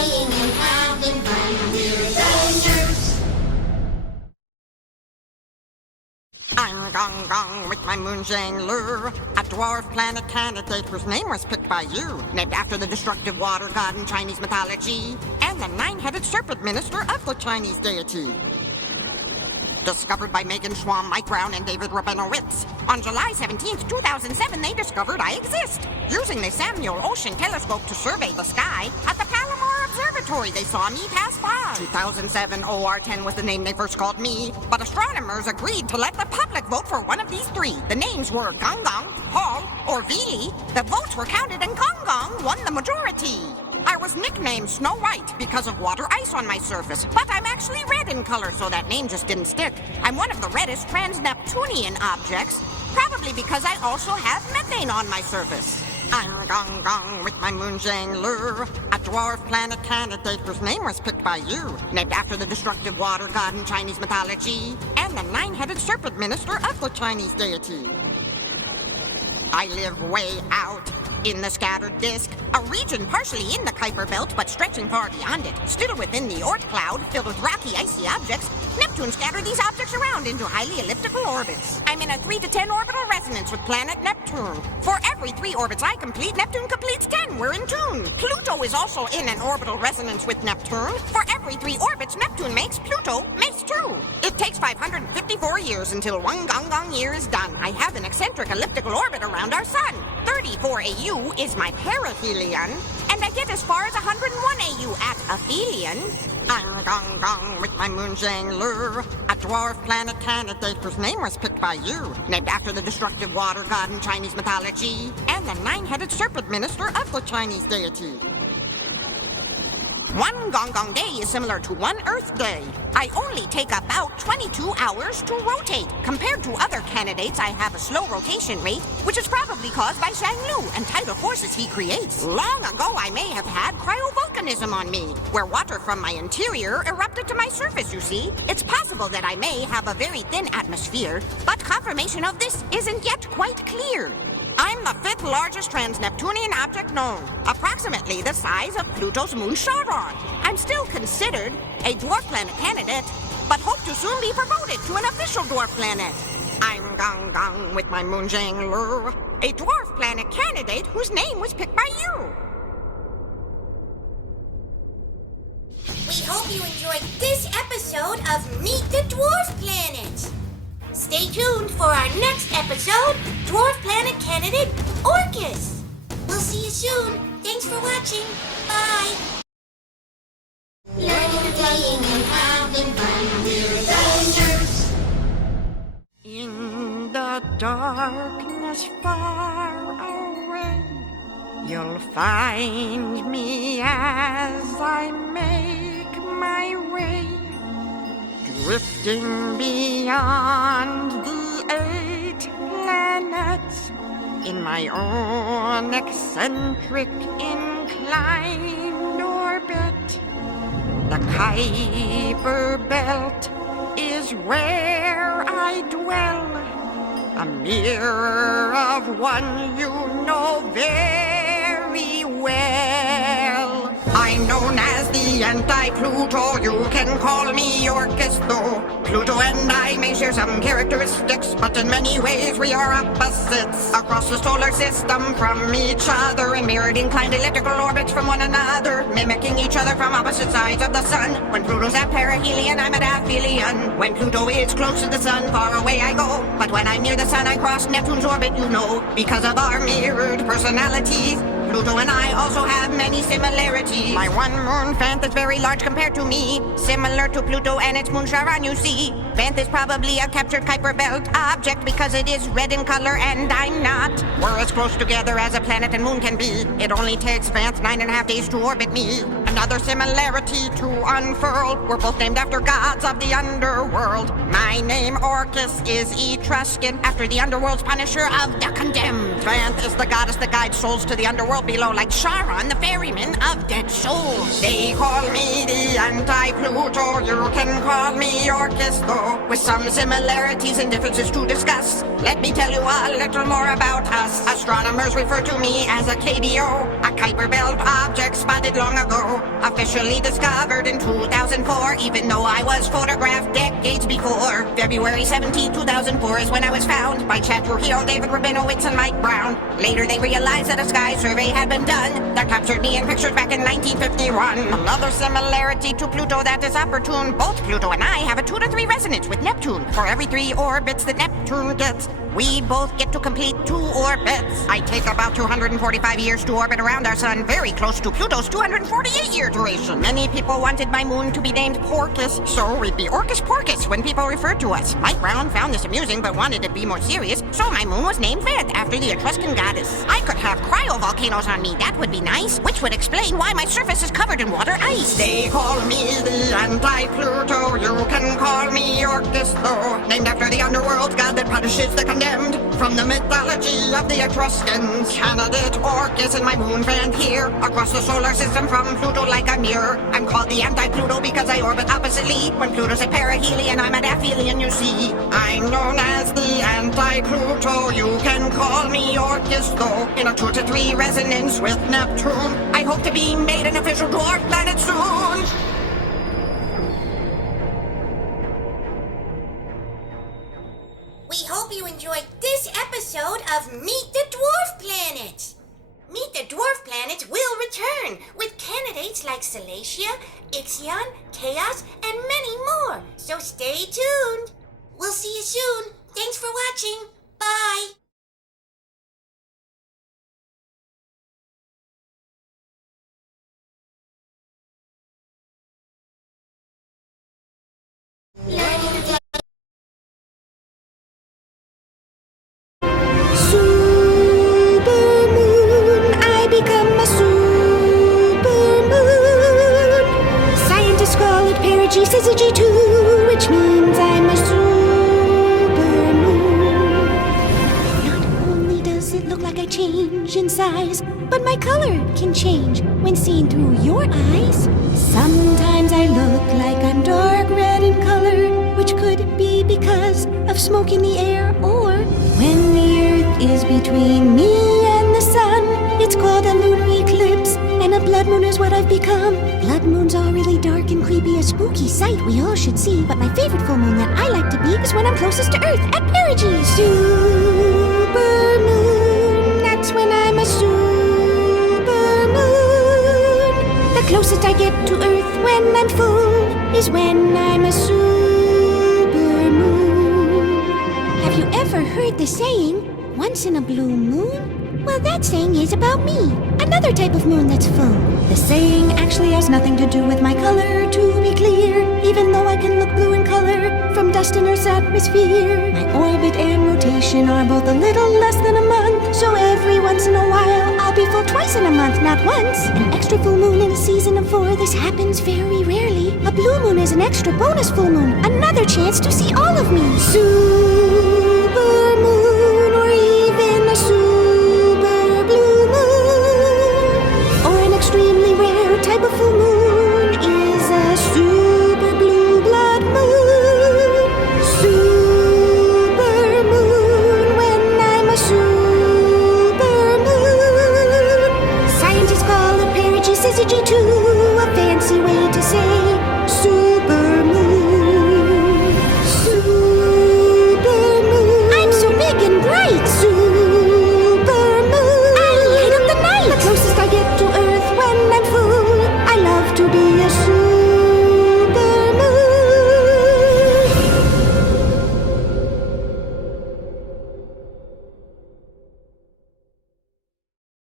playing and having fun. We're Avengers. I'm Gong Gong with my Moonjang lure, a dwarf planet candidate whose name was picked by you, named after the destructive water god in Chinese mythology, and the nine-headed serpent minister of the Chinese deity. Discovered by Megan Schwam, Mike Brown, and David Rabinowitz. On July 17, 2007, they discovered I exist. Using the Samuel Ocean Telescope to survey the sky, at the Palomar Observatory they saw me pass by. 2007 OR10 was the name they first called me, but astronomers agreed to let the public vote for one of these three. The names were Gong Gong, Hall, or Vili. The votes were counted and Gong Gong won the majority. I was nicknamed Snow White because of water ice on my surface, but I'm actually red in color, so that name just didn't stick. I'm one of the reddest trans-Neptunian objects, probably because I also have methane on my surface. I'm Gong Gong with my Moonjang lure, a dwarf planet candidate whose name was picked by you, named after the destructive water god in Chinese mythology, and the nine-headed serpent minister of the Chinese deity. I live way out in the scattered disk, a region partially in the Kuiper Belt but stretching far beyond it. Still within the Oort cloud, filled with rocky, icy objects, Neptune scattered these objects around into highly elliptical orbits. I'm in a 3 to 10 orbital resonance with planet Neptune. For every 3 orbits I complete, Neptune completes 10. We're in tune. Pluto is also in an orbital resonance with Neptune. For every 3 orbits Neptune makes, Pluto makes 2. It takes 554 years until one Gong Gong year is done. I have an eccentric elliptical orbit around our sun. 34 AU is my perihelion, and I get as far as 101 AU at aphelion. I'm Gong Gong with my Moonjang lure, a dwarf planet candidate whose name was picked by you, named after the destructive water god in Chinese mythology, and the nine-headed serpent minister of the Chinese deity. One Gong Gong day is similar to one Earth day. I only take about 22 hours to rotate. Compared to other candidates, I have a slow rotation rate, which is probably caused by Shang Lu and tidal forces he creates. Long ago, I may have had cryovolcanism on me, where water from my interior erupted to my surface, you see. It's possible that I may have a very thin atmosphere, but confirmation of this isn't yet quite clear. I'm the 5th largest trans-Neptunian object known, approximately the size of Pluto's moon Charon. I'm still considered a dwarf planet candidate, but hope to soon be promoted to an official dwarf planet. I'm Gong Gong with my Moonjang lure, a dwarf planet candidate whose name was picked by you. We hope you enjoyed this episode of Meet the Dwarf Planet. Stay tuned for our next episode, Dwarf Planet candidate Orcus. We'll see you soon. Thanks for watching. Bye. Learning, playing, and having fun. We're Avengers. In the darkness far away, you'll find me as I make my way, drifting beyond the 8 planets in my own eccentric inclined orbit. The Kuiper Belt is where I dwell, a mirror of one you know very well. I'm known as the anti-Pluto, you can call me Orcus though. Pluto and I may share some characteristics, but in many ways we are opposites. Across the solar system from each other, in mirrored inclined elliptical orbits from one another, mimicking each other from opposite sides of the sun. When Pluto's at perihelion, I'm at aphelion. When Pluto is close to the sun, far away I go. But when I'm near the sun, I cross Neptune's orbit, you know. Because of our mirrored personalities, Pluto and I also have many similarities. My one moon, Vanth, is very large compared to me. Similar to Pluto and its moon Charon, you see. Vanth is probably a captured Kuiper Belt object because it is red in color and I'm not. We're as close together as a planet and moon can be. It only takes Vanth 9.5 days to orbit me. Another similarity to unfurl. We're both named after gods of the underworld. My name, Orcus, is Etruscan, after the underworld's punisher of the condemned. Vanth is the goddess that guides souls to the underworld below, like Charon, the ferryman of dead souls. They call me the anti-Pluto, you can call me Orcus though, with some similarities and differences to discuss. Let me tell you a little more about us. Astronomers refer to me as a KBO, a Kuiper Belt object spotted long ago. Officially discovered in 2004, even though I was photographed decades before. February 17, 2004 is when I was found by Chad Trujillo, David Rabinowitz, and Mike Brown. Later they realized that a sky survey had been done that captured me in pictures back in 1951. Another similarity to Pluto that is opportune. Both Pluto and I have a 2 to 3 resonance with Neptune. For every 3 orbits that Neptune gets, we both get to complete 2 orbits. I take about 245 years to orbit around our sun, very close to Pluto's 248-year duration. Many people wanted my moon to be named Porcus, so we'd be Orcus Porcus when people referred to us. Mike Brown found this amusing but wanted it to be more serious, so my moon was named Ved after the Etruscan goddess. I could have cryovolcanoes on me, that would be nice, which would explain why my surface is covered in water ice. They call me the anti-Pluto, you can call me Orcus though, named after the underworld god that punishes the condemned. From the mythology of the Etruscans, candidate Orcus and my moon friend here, across the solar system from Pluto like a mirror. I'm called the anti-Pluto because I orbit oppositely. When Pluto's at perihelion, I'm at aphelion, you see. I'm known as the anti-Pluto, you can call me Orcus though, in a 2 to 3 resonance with Neptune. I hope to be made an official dwarf planet soon. We hope you enjoyed this episode of Meet the Dwarf Planet. Meet the Dwarf Planet will return with candidates like Salacia, Ixion, Chaos, and many more. So stay tuned. We'll see you soon. Thanks for watching. Bye. Syzygy2, which means I'm a supermoon. Not only does it look like I change in size, but my color can change when seen through your eyes. Sometimes I look like I'm dark red in color, which could be because of smoke in the air, or when the earth is between me and the sun, it's called a lunar eclipse, and a blood moon is what I've become. Blood moons are really dark and creepy, a spooky sight we all should see. But my favorite full moon that I like to be is when I'm closest to Earth, at perigee. Supermoon, that's when I'm a supermoon. The closest I get to Earth when I'm full is when I'm a supermoon. Have you ever heard the saying, once in a blue moon? Well, that saying is about me, another type of moon that's full. The saying actually has nothing to do with my color, to be clear, even though I can look blue in color from dust in Earth's atmosphere. My orbit and rotation are both a little less than a month, so every once in a while I'll be full twice in a month, not once. An extra full moon in a season of 4, this happens very rarely. A blue moon is an extra bonus full moon, another chance to see all of me. Super moon, or even a extremely rare type of full moon is a super blue blood moon. Super moon, when I'm a super moon. Scientists call it perigee syzygy2, a fancy way to say